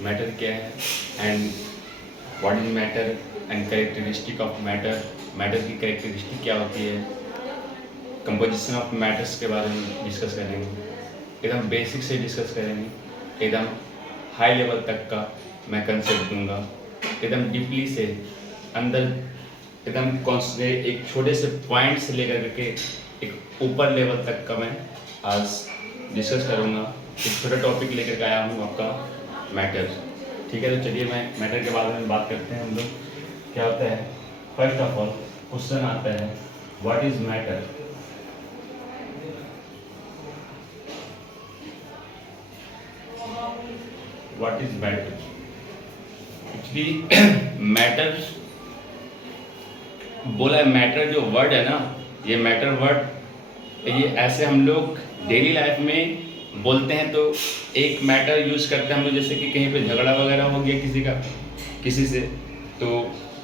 Matter क्या है and what is matter and characteristic of matter, matter की characteristic क्या होती है, कंपोजिशन ऑफ मैटर्स के बारे में डिस्कस करेंगे, एकदम बेसिक से डिस्कस करेंगे, एकदम हाई लेवल तक का मैं कंसेप्ट दूंगा, एकदम डीपली से अंदर एकदम कॉन्सेंट्रेट एक छोटे से पॉइंट से लेकर के एक ऊपर लेवल तक का मैं आज डिस्कस करूंगा। एक छोटा टॉपिक लेकर के आया हूँ आपका मैटर। ठीक है, तो चलिए मैं मैटर के बारे में बात करते हैं हम लोग। क्या होता है, फर्स्ट ऑफ ऑल क्वेश्चन आता है what is matter. What is matter? Actually matter बोला है, मैटर जो वर्ड है ना, ये मैटर वर्ड ये ऐसे हम लोग डेली लाइफ में बोलते हैं तो एक मैटर यूज करते हैं हम लोग, जैसे कि कहीं पे झगड़ा वगैरह हो गया किसी का किसी से, तो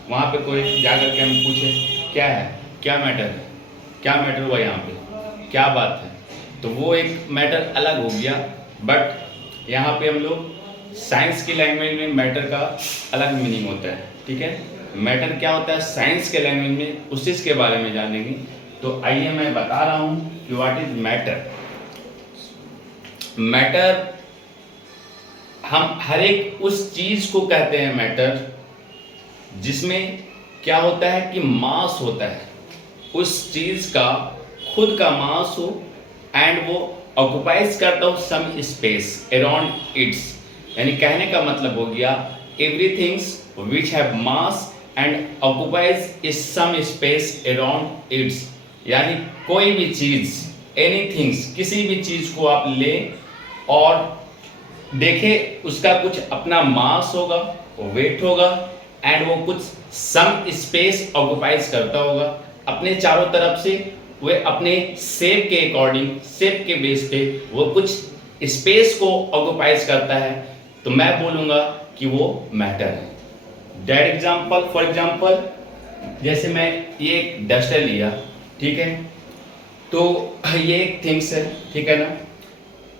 वहाँ पे कोई जा करके हम पूछे क्या है, क्या मैटर है, क्या मैटर हुआ यहाँ पे, क्या बात है, तो वो एक मैटर अलग हो गया। बट यहाँ पे हम लोग साइंस की लैंग्वेज में मैटर का अलग मीनिंग होता है। ठीक है, मैटर क्या होता है साइंस के लैंग्वेज में, उस चीज़ के बारे में जानेंगे। तो आइए मैं बता रहा हूँ कि व्हाट इज मैटर। मैटर हम हर एक उस चीज को कहते हैं मैटर जिसमें क्या होता है कि मास होता है, उस चीज का खुद का मास हो एंड वो ऑक्युपाइज करता हो सम स्पेस अराउंड इट्स। यानी कहने का मतलब हो गया everythings which have mass and occupies is some space around its. यानी कोई भी चीज, एनीथिंग्स, किसी भी चीज को आप ले और देखें, उसका कुछ अपना मास होगा, वेट होगा एंड वो कुछ सम स्पेस ऑक्युपाइज करता होगा अपने चारों तरफ से। वे अपने शेप के अकॉर्डिंग, शेप के बेस पे वो कुछ स्पेस को ऑक्युपाइज करता है, तो मैं बोलूँगा कि वो मैटर है। डेट एग्जाम्पल, फॉर एग्जाम्पल जैसे मैं ये एक डस्टर लिया, ठीक है, तो ये एक थिंग्स है, ठीक है ना,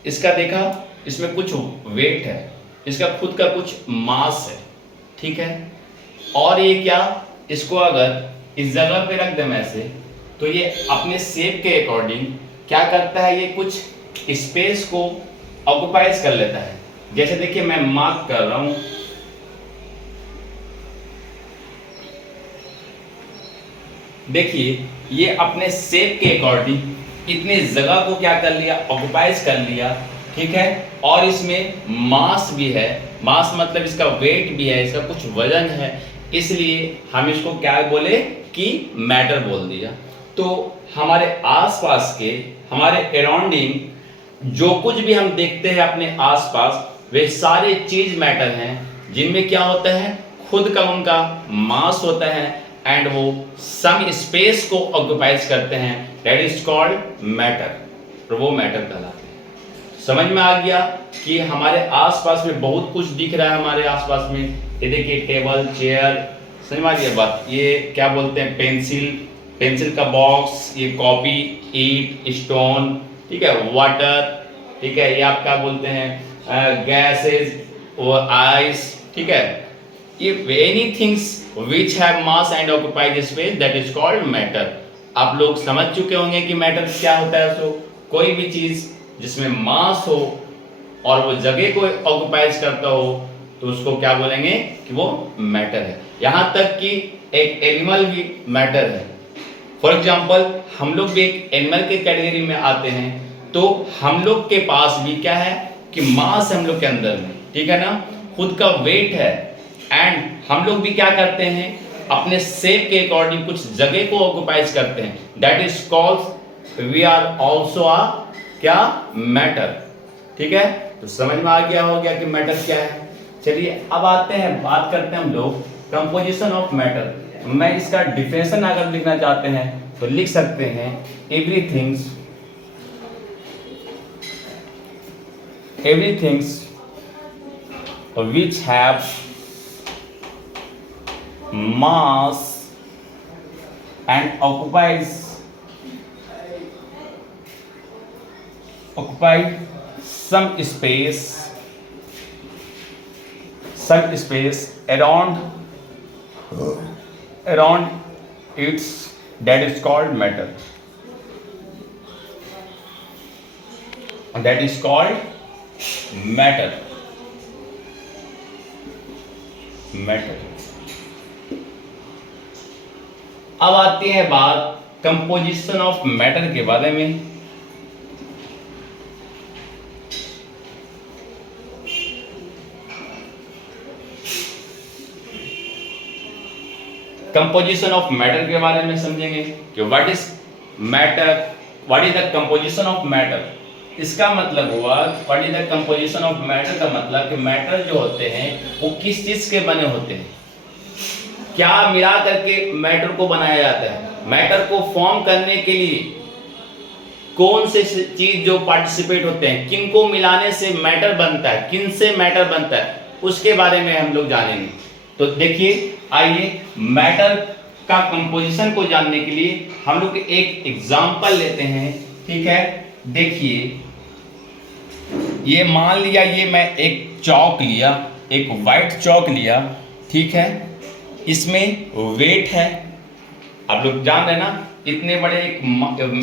इसका देखा, इसमें कुछ वेट है, इसका खुद का कुछ मास है, ठीक है, और ये क्या, इसको अगर इस जगह पे रख दें ऐसे, तो ये अपने शेप के अकॉर्डिंग क्या करता है, ये कुछ स्पेस को ऑक्युपाइज कर लेता है। जैसे देखिए मैं मार्क कर रहा हूं, देखिए ये अपने शेप के अकॉर्डिंग इतने जगह को क्या कर लिया, ऑक्युपाइज कर लिया, ठीक है, और इसमें मास भी है, मास मतलब इसका वेट भी है, इसका कुछ वजन है, इसलिए हम इसको क्या बोले कि मैटर बोल दिया। तो हमारे आसपास के, हमारे अराउंडिंग जो कुछ भी हम देखते हैं अपने आसपास, वे सारे चीज मैटर हैं जिनमें क्या होता है, खुद का उनका मास होता है एंड वो सम स्पेस को ऑक्युपाइज करते हैं, दैट इज कॉल्ड मैटर, तो वो मैटर कहलाते हैं। समझ में आ गया कि हमारे आसपास में बहुत कुछ दिख रहा है, हमारे आसपास में ये देखिए टेबल, चेयर, समझ में आ गई बात, ये क्या बोलते हैं, पेंसिल, पेंसिल का बॉक्स, ये कॉपी, ईट, स्टोन, ठीक है, वाटर, ठीक है, ये आप क्या बोलते हैं, गैसेज और आइस, ठीक है, ये एनीथिंग्स which have mass and occupy the space that is called matter। आप लोग समझ चुके होंगे कि मैटर क्या होता है। सो कोई भी चीज जिसमें मास हो और वो जगह को ऑक्युपाइज करता हो तो उसको क्या बोलेंगे कि वो मैटर है। यहां तक कि एक एनिमल भी मैटर है। फॉर एग्जाम्पल हम लोग भी एक एनिमल के कैटेगरी में आते हैं, तो हम लोग के पास भी क्या है कि मास हम लोग के अंदर में, ठीक है ना, खुद का वेट है एंड हम लोग भी क्या करते हैं, अपने शेप के अकॉर्डिंग कुछ जगह को ऑक्युपाइज करते हैं, that is called we are also a क्या, मैटर। ठीक है, तो समझ में आ गया हो गया कि मैटर क्या है। चलिए अब आते हैं, बात करते हैं हम लोग कंपोजिशन ऑफ मैटर। मैं इसका डिफिनेशन अगर लिखना चाहते हैं तो लिख सकते हैं everything's which have mass and occupy some space some space around its, that is called matter. That is called matter. Matter. अब आती है बात कंपोजिशन ऑफ मैटर के बारे में। कंपोजिशन ऑफ मैटर के बारे में समझेंगे कि what is matter, what is the composition of matter. इसका मतलब हुआ what is the composition of matter का मतलब कि मैटर जो होते हैं वो किस चीज के बने होते हैं, क्या मिला करके मैटर को बनाया जाता है। मैटर को फॉर्म करने के लिए कौन से चीज जो पार्टिसिपेट होते हैं, किन को मिलाने से मैटर बनता है, किन से मैटर बनता है, उसके बारे में हम लोग जानेंगे। तो देखिए, आइए मैटर का कंपोजिशन को जानने के लिए हम लोग एक एग्जांपल लेते हैं। ठीक है, देखिए ये मान लिया, ये मैं एक चौक लिया, एक वाइट चौक लिया। ठीक है, इसमें वेट है, आप लोग जान रहे ना, इतने बड़े एक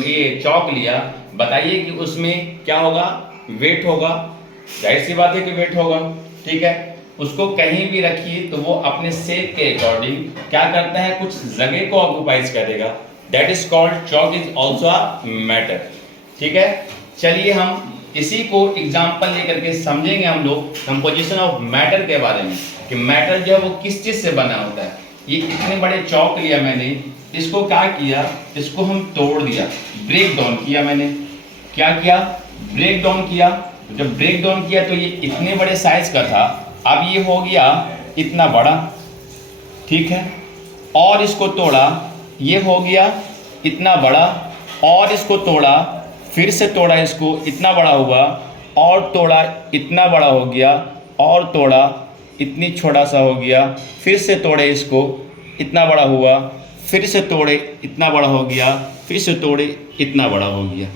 ये चौक लिया, बताइए कि उसमें क्या होगा, वेट होगा, जाहिर सी बात है कि वेट होगा। ठीक है, उसको कहीं भी रखिए तो वो अपने शेप के अकॉर्डिंग क्या करता है, कुछ जगह को ऑक्युपाइज करेगा। That is called Chowk is also a matter. ठीक है, चलिए हम इसी को एग्जांपल लेकर के समझेंगे हम लोग कंपोजिशन ऑफ मैटर के बारे में कि मैटर जो है वो किस चीज से बना होता है। ये इतने बड़े चौक लिया मैंने, इसको क्या किया, इसको हम तोड़ दिया, ब्रेक डाउन किया मैंने। क्या किया, ब्रेक डाउन किया। जब ब्रेक डाउन किया तो ये इतने बड़े साइज का था, अब ये हो गया इतना बड़ा। ठीक है, और इसको तोड़ा, ये हो गया इतना बड़ा, और इसको तोड़ा, फिर से तोड़ा, इसको इतना बड़ा हुआ, और तोड़ा इतना बड़ा हो गया, और तोड़ा इतनी छोटा सा हो गया, फिर से तोड़े इसको इतना बड़ा हुआ, फिर से तोड़े इतना बड़ा हो गया, फिर से तोड़े इतना बड़ा हो गया।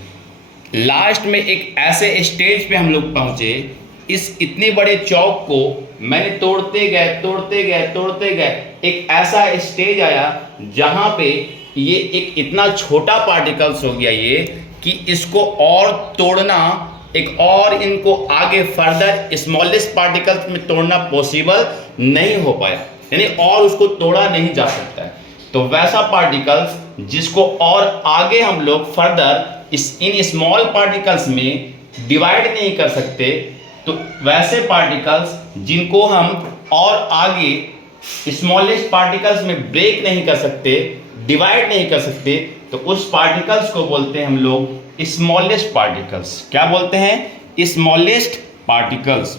लास्ट में एक ऐसे स्टेज पे हम लोग पहुँचे, इस इतने बड़े चौक को मैंने तोड़ते गए तोड़ते गए तोड़ते गए, एक ऐसा स्टेज आया जहाँ पे ये एक इतना छोटा पार्टिकल्स हो गया ये कि इसको और तोड़ना, एक और इनको आगे फर्दर स्मॉलेस्ट पार्टिकल्स में तोड़ना पॉसिबल नहीं हो पाया, यानी और उसको तोड़ा नहीं जा सकता है। तो वैसा पार्टिकल्स जिसको और आगे हम लोग फर्दर इन स्मॉल पार्टिकल्स में डिवाइड नहीं कर सकते, तो वैसे पार्टिकल्स जिनको हम और आगे स्मॉलेस्ट पार्टिकल्स में ब्रेक नहीं कर सकते, डिवाइड नहीं कर सकते, तो उस पार्टिकल्स को बोलते हैं हम लोग स्मॉलेस्ट पार्टिकल्स। क्या बोलते हैं, स्मॉलेस्ट पार्टिकल्स।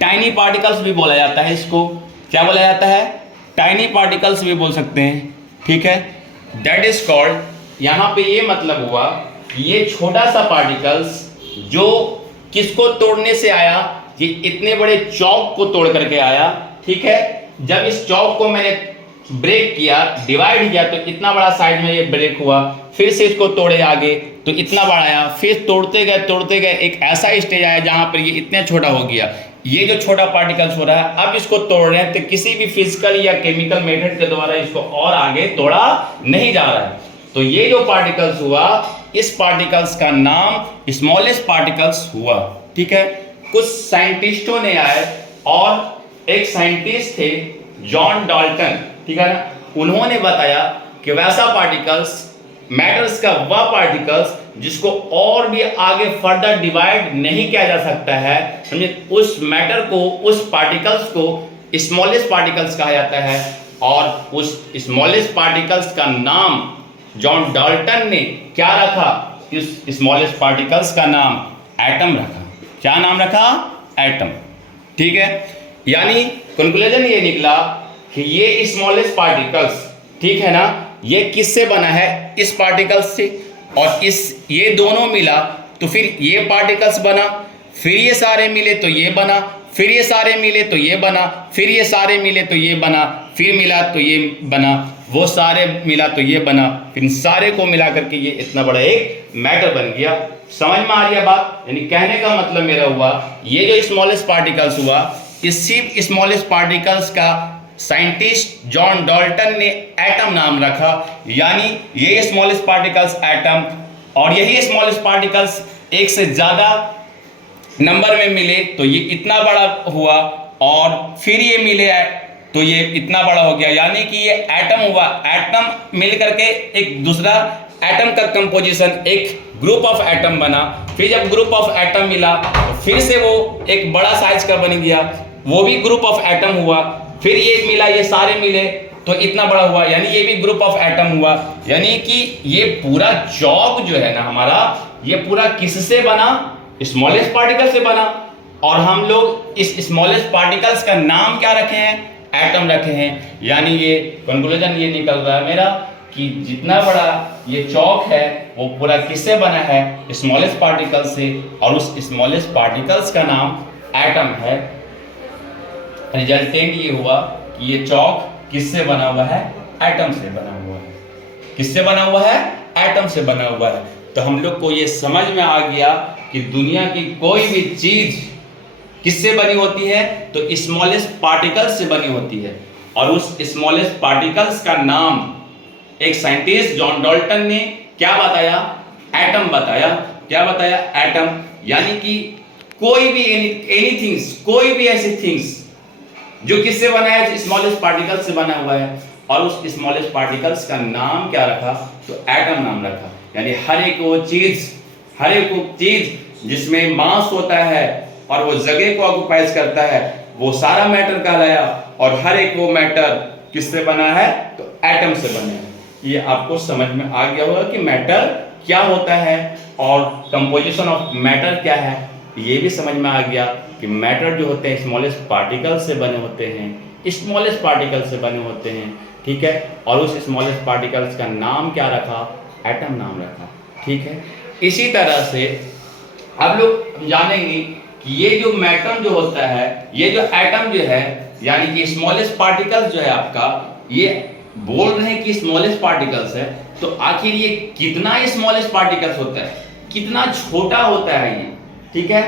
टाइनी पार्टिकल्स भी बोला जाता है इसको, क्या बोला जाता है, टाइनी पार्टिकल्स भी बोल सकते हैं। ठीक है, दैट इज कॉल्ड, यहाँ पे ये मतलब हुआ ये छोटा सा पार्टिकल्स जो किसको तोड़ने से आया, ये इतने बड़े चौक को तोड़ करके आया। ठीक है, जब इस चौक को मैंने ब्रेक किया, डिवाइड किया, तो इतना बड़ा साइड में ये ब्रेक हुआ, फिर से इसको तोड़े आगे तो इतना बड़ा आया, फिर तोड़ते गए एक ऐसा स्टेज आया जहां पर ये इतना छोटा हो गया। ये जो छोटा पार्टिकल्स हो रहा है, अब इसको तोड़ रहे हैं तो किसी भी फिजिकल या केमिकल मेथड के द्वारा इसको और आगे तोड़ा नहीं जा रहा है। तो ये जो पार्टिकल्स हुआ, इस पार्टिकल्स का नाम स्मॉलेस्ट पार्टिकल्स हुआ। ठीक है, कुछ साइंटिस्टों ने आए और एक साइंटिस्ट थे जॉन डाल्टन, ठीक है ना, उन्होंने बताया कि वैसा पार्टिकल्स, मैटर्स का वह पार्टिकल्स जिसको और भी आगे फर्दर डिवाइड नहीं किया जा सकता है, समझे, उस मैटर को, उस पार्टिकल्स को स्मॉलेस्ट पार्टिकल्स कहा जाता है। और उस स्मॉलेस्ट पार्टिकल्स का नाम जॉन डाल्टन ने क्या रखा, इस स्मॉलेस्ट पार्टिकल्स का नाम एटम रखा। क्या नाम रखा, एटम। ठीक है, यानी कंक्लूजन ये निकला कि ये स्मॉलेस्ट पार्टिकल्स, ठीक है ना, ये किससे बना है, इस पार्टिकल्स से, और इस ये दोनों मिला तो फिर ये पार्टिकल्स बना, फिर ये सारे मिले तो ये बना, फिर ये सारे मिले तो ये बना, फिर ये सारे मिले तो ये बना, फिर मिला तो ये बना, वो सारे मिला तो ये बना, फिर इन सारे को मिला करके ये इतना बड़ा एक मैटर बन गया। समझ में आ रही है बात, यानी कहने का मतलब मेरा हुआ ये जो स्मॉलेस्ट पार्टिकल्स हुआ, इसी स्मॉलेस्ट पार्टिकल्स का साइंटिस्ट जॉन डाल्टन ने एटम नाम रखा। यानी ये स्मॉलेस्ट पार्टिकल्स एटम, और यही स्मॉलेस्ट पार्टिकल्स एक से ज़्यादा नंबर में मिले तो ये इतना बड़ा हुआ, और फिर ये मिले तो ये इतना बड़ा हो गया, यानी कि ये एटम हुआ। एटम मिल करके एक दूसरा एटम का कंपोजिशन एक ग्रुप ऑफ एटम बना। फिर जब ग्रुप ऑफ एटम मिला तो फिर से वो एक बड़ा साइज का बन गया, वो भी ग्रुप ऑफ एटम हुआ। फिर ये मिला, ये सारे मिले तो इतना बड़ा हुआ, यानी ये भी ग्रुप ऑफ एटम हुआ। यानी कि ये पूरा चौक जो है ना हमारा, ये पूरा किससे बना? स्मॉलेस्ट पार्टिकल से बना। और हम लोग इस स्मॉलेस्ट पार्टिकल्स का नाम क्या रखे हैं? एटम रखे हैं। यानी ये कंक्लूजन ये निकल रहा है मेरा कि जितना बड़ा ये चौक है वो पूरा किससे बना है? स्मॉलेस्ट पार्टिकल से, और उस स्मॉलेस्ट पार्टिकल्स का नाम एटम है। रिजल्टेंट ये हुआ कि ये चौक किससे बना हुआ है? एटम से बना हुआ है। किससे बना हुआ है? एटम से बना हुआ है। तो हम लोग को ये समझ में आ गया कि दुनिया की कोई भी चीज किससे बनी होती है? तो स्मॉलेस्ट पार्टिकल्स से बनी होती है। और उस स्मॉलेस्ट पार्टिकल्स का नाम एक साइंटिस्ट जॉन डाल्टन ने क्या बताया? एटम बताया। क्या बताया? एटम। यानी कि कोई भी एनीथिंग्स, कोई भी ऐसी थिंग्स जो किससे बना है? स्मॉलेस्ट पार्टिकल्स से बना हुआ है। और उस स्मॉलेस्ट पार्टिकल्स का नाम क्या रखा? तो एटम नाम रखा। यानी हर एक वो चीज जिसमें मास होता है और वो जगह को ऑक्युपाइज करता है, वो सारा मैटर कहलाया। और हर एक वो मैटर किससे बना है? तो एटम से बना है। ये आपको समझ में आ गया होगा कि मैटर क्या होता है और कंपोजिशन ऑफ मैटर क्या है। ये भी समझ में आ गया कि मैटर जो होते हैं स्मॉलेस्ट पार्टिकल से बने होते हैं, स्मॉलेस्ट पार्टिकल से बने होते हैं। ठीक है। और उस स्मॉलेस्ट पार्टिकल्स का नाम क्या रखा? एटम नाम रखा। ठीक है। इसी तरह से अब लोग जानेंगे कि ये जो मैटर जो होता है, ये जो एटम जो है, यानी कि स्मॉलेस्ट पार्टिकल्स जो है आपका, ये बोल रहे हैं कि स्मॉलेस्ट पार्टिकल्स है, तो आखिर ये कितना स्मॉलेस्ट पार्टिकल्स होता है? कितना छोटा होता है ये? ठीक है।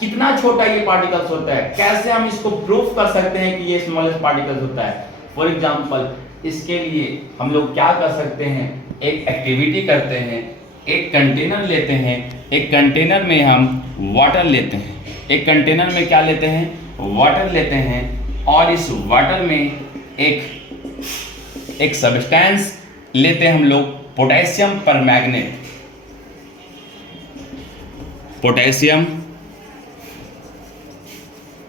कितना छोटा ये पार्टिकल्स होता है? कैसे हम इसको प्रूफ कर सकते हैं कि ये स्मॉलेस्ट पार्टिकल्स होता है? फॉर एग्जांपल, इसके लिए हम लोग क्या कर सकते हैं? एक एक्टिविटी करते हैं। एक कंटेनर लेते हैं, एक कंटेनर में हम वाटर लेते हैं। एक कंटेनर में क्या लेते हैं? वाटर लेते हैं। और इस वाटर में एक सब्सटेंस लेते हैं हम लोग, potassium permanganate. Potassium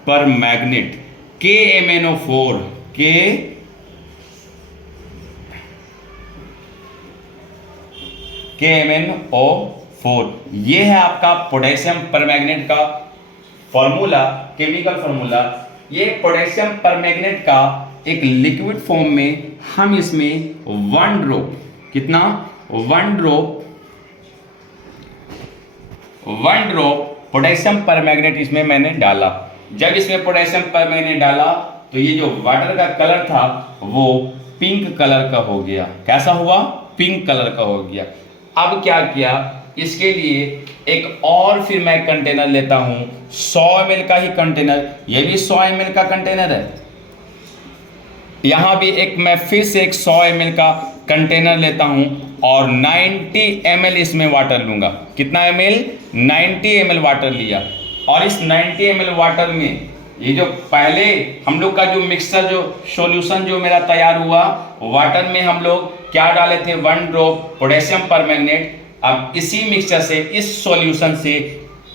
permanganate KMnO4 KMnO4 ये है आपका पोटेशियम परमैंगनेट का फॉर्मूला, केमिकल फॉर्मूला। ये पोटेशियम परमैंगनेट का एक लिक्विड फॉर्म में हम इसमें 1 ड्रॉप, कितना? 1 ड्रॉप पोटेशियम परमैंगनेट इसमें मैंने डाला। जब इसमें पोटेशियम परमैंगनेट डाला तो ये जो वाटर का कलर था वो पिंक कलर का हो गया। कैसा हुआ? पिंक कलर का हो गया। अब क्या किया? इसके लिए एक और फिर मैं कंटेनर लेता हूं, 100 ml का ही कंटेनर। ये भी 100 ml का कंटेनर है। यहां भी एक मैं फिर से एक 100 ml का कंटेनर लेता हूं और 90 ml इसमें वाटर लूंगा। कितना ml? 90 ml वाटर लिया। और इस 90 ml वाटर में ये जो पहले हम लोग का जो मिक्सचर, जो सॉल्यूशन जो मेरा तैयार हुआ, वाटर में हम लोग क्या डाले थे? 1 ड्रॉप पोटेशियम परमैंगनेट। अब इसी मिक्सचर से, इस सॉल्यूशन से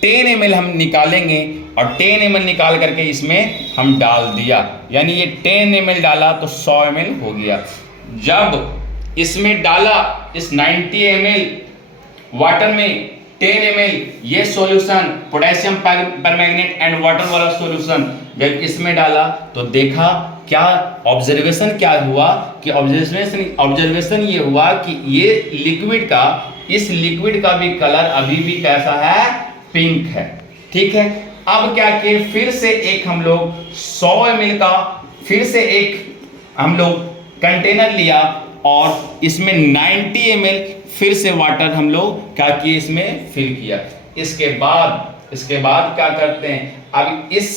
10 ml हम निकालेंगे और 10 ml निकाल करके इसमें हम डाल दिया। यानी ये 10 ml डाला तो 100 ml हो गया। जब इसमें डाला, इस 90 ml वाटर में 10 ml ये solution, potassium permanganate and water वाला सॉल्यूशन जब इसमें डाला तो देखा क्या ऑब्जर्वेशन क्या हुआ? कि ऑब्जर्वेशन ये हुआ कि ये लिक्विड का, इस लिक्विड का भी कलर अभी भी कैसा है? पिंक है। ठीक है। अब क्या किए? फिर से एक हम लोग 100 ml का फिर से एक हम लोग कंटेनर लिया और इसमें 90 ml फिर से वाटर हम लोग क्या किए? इसमें फिल किया। इसके बाद क्या करते हैं? अब इस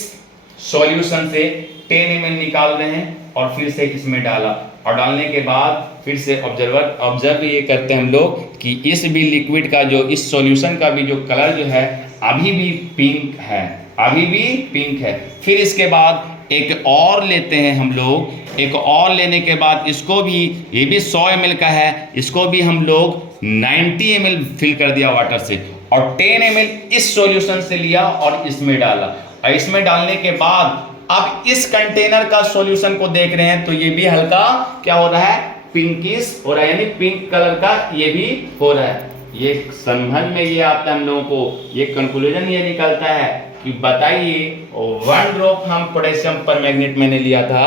सॉल्यूशन से 10 ml निकाल रहे हैं और फिर से इसमें डाला, और डालने के बाद फिर से ऑब्जर्व ये करते हैं हम लोग कि इस भी लिक्विड का जो, इस सॉल्यूशन का भी जो कलर जो है अभी भी पिंक है, अभी भी पिंक है। फिर इसके बाद एक और लेते हैं हम लोग, एक और लेने के बाद इसको भी, ये भी 100 ml का है, इसको भी हम लोग 90 ml फिल कर दिया वाटर से, और 10 ml इस सॉल्यूशन से लिया और इसमें डाला। और इसमें डालने के बाद अब इस कंटेनर का सॉल्यूशन को देख रहे हैं तो ये भी हल्का क्या हो रहा है, पिंकिश हो रहा है, यानी पिंक कलर का ये भी हो रहा है। ये समझ में ये आता है हम लोगों को, ये कंक्लूजन ये निकलता है कि बताइए 1 ड्रॉप हम पोटेशियम परमैंगनेट मैंने लिया था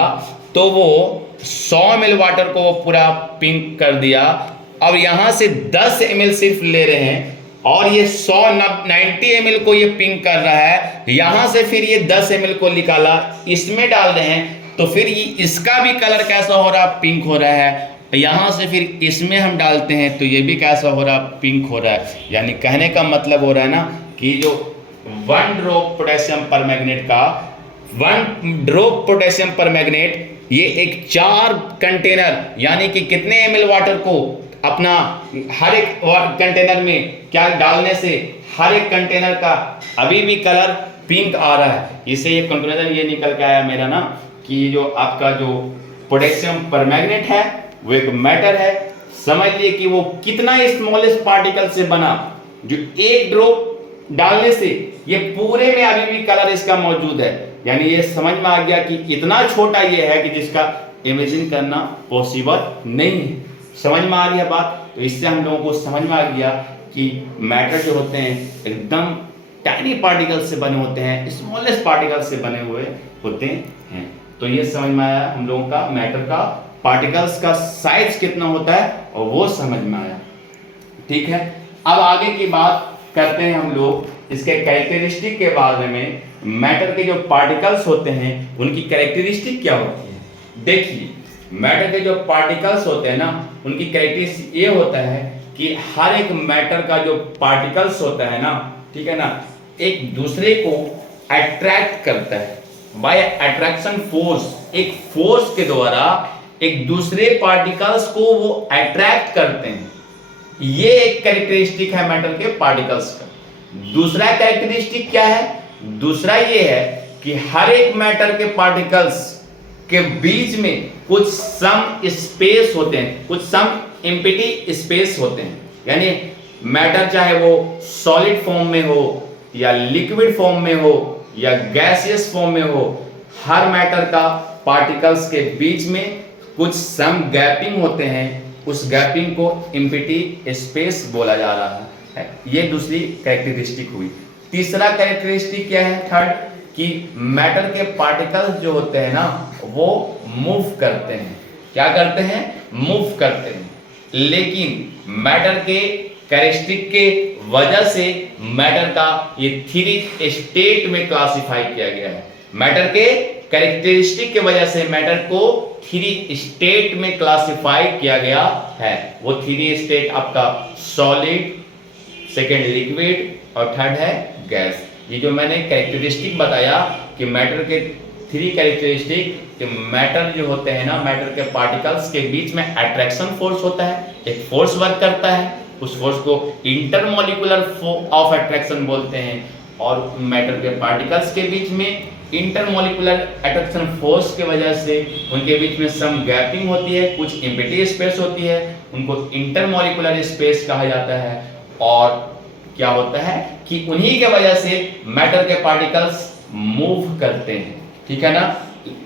तो वो 100 ml वाटर को वो पूरा पिंक कर दिया। अब यहाँ से 10 ml सिर्फ ले रहे हैं और ये 90 ml को ये पिंक कर रहा है, यहाँ से फिर ये 10 ml को निकाला, इसमें डाल रहे हैं तो फिर ये इसका भी कलर कैसा हो रहा है, पिंक हो रहा है। यहाँ से फिर इसमें हम डालते हैं तो ये भी कैसा हो रहा है, पिंक हो रहा है। यानी कहने का मतलब हो रहा है ना कि जो 1 ड्रॉप पोटेशियम परमैंगनेट का, 1 ड्रॉप पोटेशियम परमैंगनेट ये एक 4 कंटेनर यानी कि कितने ml वाटर को अपना हर एक कंटेनर में क्या डालने से हर एक कंटेनर का अभी भी कलर पिंक आ रहा है। इससे ये कंक्लूजन ये निकल के आया मेरा ना कि जो आपका जो पोटेशियम परमैंगनेट है वो एक मैटर है। समझ लिए कि वो कितना स्मॉलेस्ट पार्टिकल से बना, जो 1 ड्रॉप डालने से ये पूरे में अभी भी कलर इसका मौजूद है। यानी ये समझ में आ गया कि इतना छोटा ये है कि जिसका इमेजिन करना पॉसिबल नहीं है। समझ में आ रही है बात? तो इससे हम लोगों को समझ में आ गया कि मैटर जो होते हैं एकदम टाइनी पार्टिकल से बने होते हैं, स्मॉलेस्ट पार्टिकल से बने हुए होते हैं। तो ये समझ में आया हम लोगों का मैटर का पार्टिकल्स का साइज कितना होता है और वो समझ में आया। ठीक है, अब आगे की बात करते हैं हम लोग इसके कैरेक्टरिस्टिक के बारे में। मैटर के जो पार्टिकल्स होते हैं उनकी कैरेक्टरिस्टिक क्या होती है। देखिए, मैटर के जो पार्टिकल्स होते हैं ना उनकी कैरेक्टरिस्टिक ये होता है कि हर एक मैटर का जो पार्टिकल्स होता है ना, ठीक है ना, एक दूसरे को अट्रैक्ट करता है बाय अट्रैक्शन फोर्स। एक फोर्स के द्वारा एक दूसरे पार्टिकल्स को वो अट्रैक्ट करते हैं। ये एक कैरेक्टरिस्टिक है मैटर के पार्टिकल्स का। दूसरा कैरेक्टरिस्टिक क्या है? दूसरा ये है कि हर एक मैटर के पार्टिकल्स के बीच में कुछ सम स्पेस होते हैं, कुछ सम एम्प्टी स्पेस होते हैं। यानी मैटर चाहे वो सॉलिड फॉर्म में हो या लिक्विड फॉर्म में हो या गैसियस फॉर्म में हो, हर मैटर का पार्टिकल्स के बीच में कुछ सम गैपिंग होते हैं। उस गैपिंग को एम्प्टी स्पेस बोला जा रहा है। ये दूसरी कैरेक्टरिस्टिक हुई। तीसरा कैरेक्टरिस्टिक क्या है, थर्ड, कि मैटर के पार्टिकल्स जो होते हैं ना वो मूव करते हैं। क्या करते हैं? मूव करते हैं। लेकिन मैटर के कैरेक्टरिस्टिक के वजह से मैटर का ये 3 स्टेट में क्लासिफाई किया गया है। मैटर के कैरेक्टरिस्टिक के वजह से मैटर को 3 स्टेट में क्लासिफाई किया गया है। वो 3 स्टेट आपका सॉलिड, सेकेंड लिक्विड और थर्ड है गैस। ये जो मैंने कैरेक्टरिस्टिक बताया कि मैटर के 3 कैरेक्टरिस्टिक, कि मैटर जो होते हैं ना, मैटर के पार्टिकल्स के बीच में अट्रैक्शन फोर्स होता है, एक फोर्स वर्क करता है। उस फोर्स को इंटरमॉलिक्यूलर ऑफ अट्रैक्शन बोलते हैं। और मैटर के पार्टिकल्स के बीच में इंटरमॉलिक्यूलर अट्रैक्शन फोर्स के वजह से उनके बीच में सम गैपिंग होती है, कुछ एम्प्टी स्पेस होती है, उनको इंटरमॉलिक्यूलर स्पेस कहा जाता है। और क्या होता है कि उन्हीं के वजह से मैटर के पार्टिकल्स मूव करते हैं। ठीक है ना?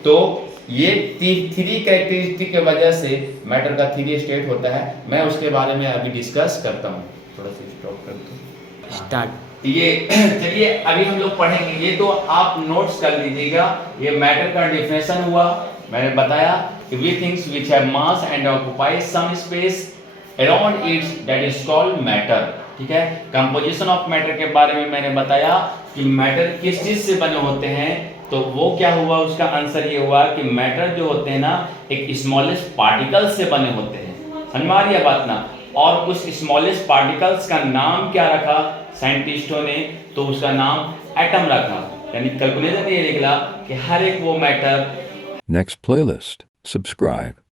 तो ये 3 कैरेक्टरिस्टिक के वजह से मैटर का 3 स्टेट होता है। मैं उसके बारे में अभी डिस्कस करता हूँ। थोड़ा सा स्टॉप कर दो, स्टार्ट। ये चलिए अभी हम लोग पढ़ेंगे। ये तो आप नोट्स कर लीजिएगा। ये मैटर का डेफिनेशन हुआ, मैंने बताया कि we things which have mass and occupy some space around its that is called matter. ठीक है। कंपोजिशन ऑफ मैटर के बारे में मैंने बताया कि मैटर किस चीज से बने होते हैं। तो वो क्या हुआ, उसका आंसर ये हुआ कि मैटर जो होते हैं ना एक स्मॉलेस्ट पार्टिकल से बने होते हैं। समझ में आ रही है बात ना? और उस स्मॉलेस्ट पार्टिकल्स का नाम क्या रखा साइंटिस्टों ने? तो उसका नाम एटम रखा। यानी कैलकुलेटर ये निकला कि हर एक वो मैटर Next playlist. Subscribe.